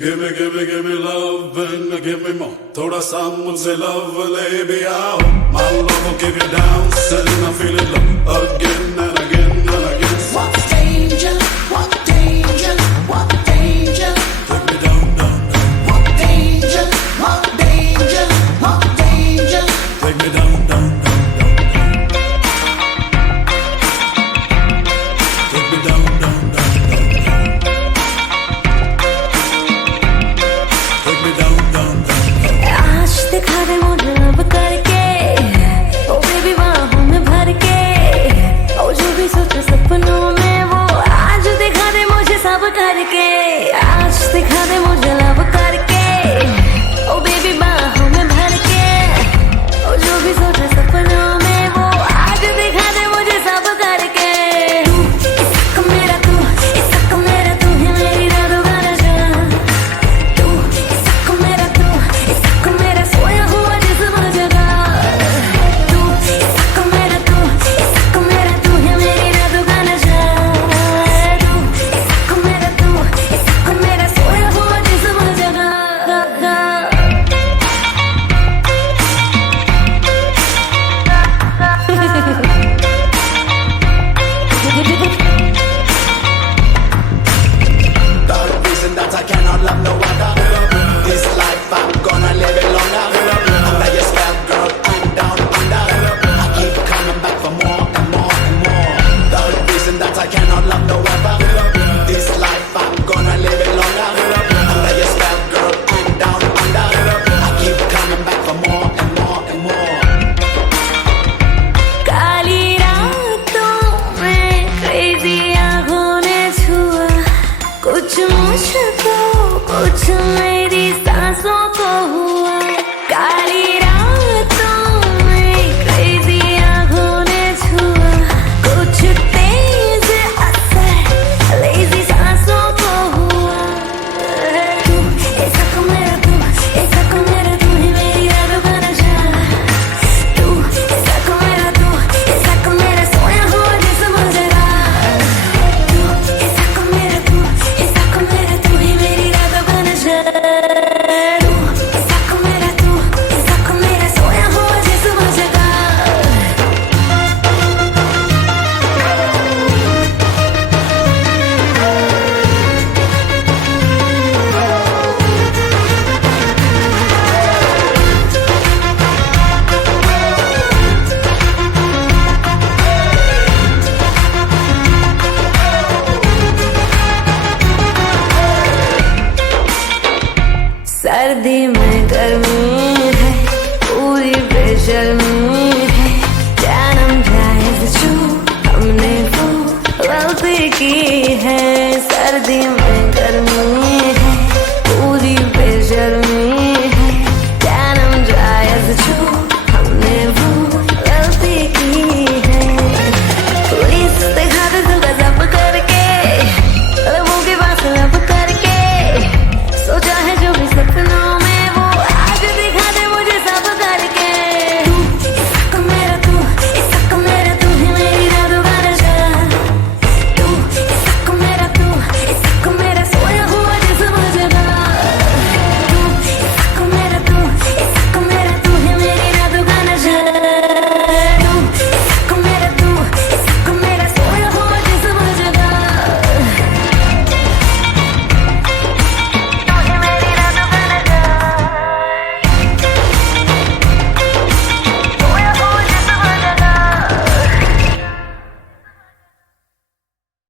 give me love and give me more. थोड़ा सा मुझसे love ले भी आओ. My love will give you down, and I feel it love again and again and again. What danger, what danger, what danger. Take me down, down, down. What danger, what danger, what danger. Take me down, down, down, down. Take me down, down, down, down. Take me down, down, down. आज दिखा दे मुझे अब करके, ओ baby बाहों में भर के, ओ जो भी सोचे सपनों में वो आज दिखा दे मुझे सब करके, आज दिखा दे मुझे लब करके, ओ बेबी बाहों में भर के, ओ जो भी सोचे सपनों में वो आज दिखा दे मुझे सब करके। तू इसका मेरा तू है मेरी रातों का नशा। तू इसका मेरा सोया हुआ जिस्म जगा। तू इसका मेरा तू है मेरी रातों का नशा। तू इसका मेरा सोया हुआ जिस्म जगा। The reason that I cannot love no other. This life I'm gonna live it longer. Under your spell, girl, I'm down under. I keep coming back for more and more and more. The reason that I cannot love no other. This life I'm gonna live it longer. Under your spell, girl, I'm down under. I keep coming back for more and more and more. काली रातों में crazy आँखों ने छुआ, कुछ मुझको कुछ मेरी सांसों को हुआ। काली रातों में crazy आँखों ने छुआ, कुछ तेज असर lazy सांसों को हुआ। तू इसका मेरा तू है मेरी रातों का नशा। तू इसका मेरा सोया हुआ जिस्म जगा। तू इसका मेरा तू है मेरी रातों का नशा। तू इसका मेरा सोया हुआ जिस्म जगा। सर्दी में गर्मी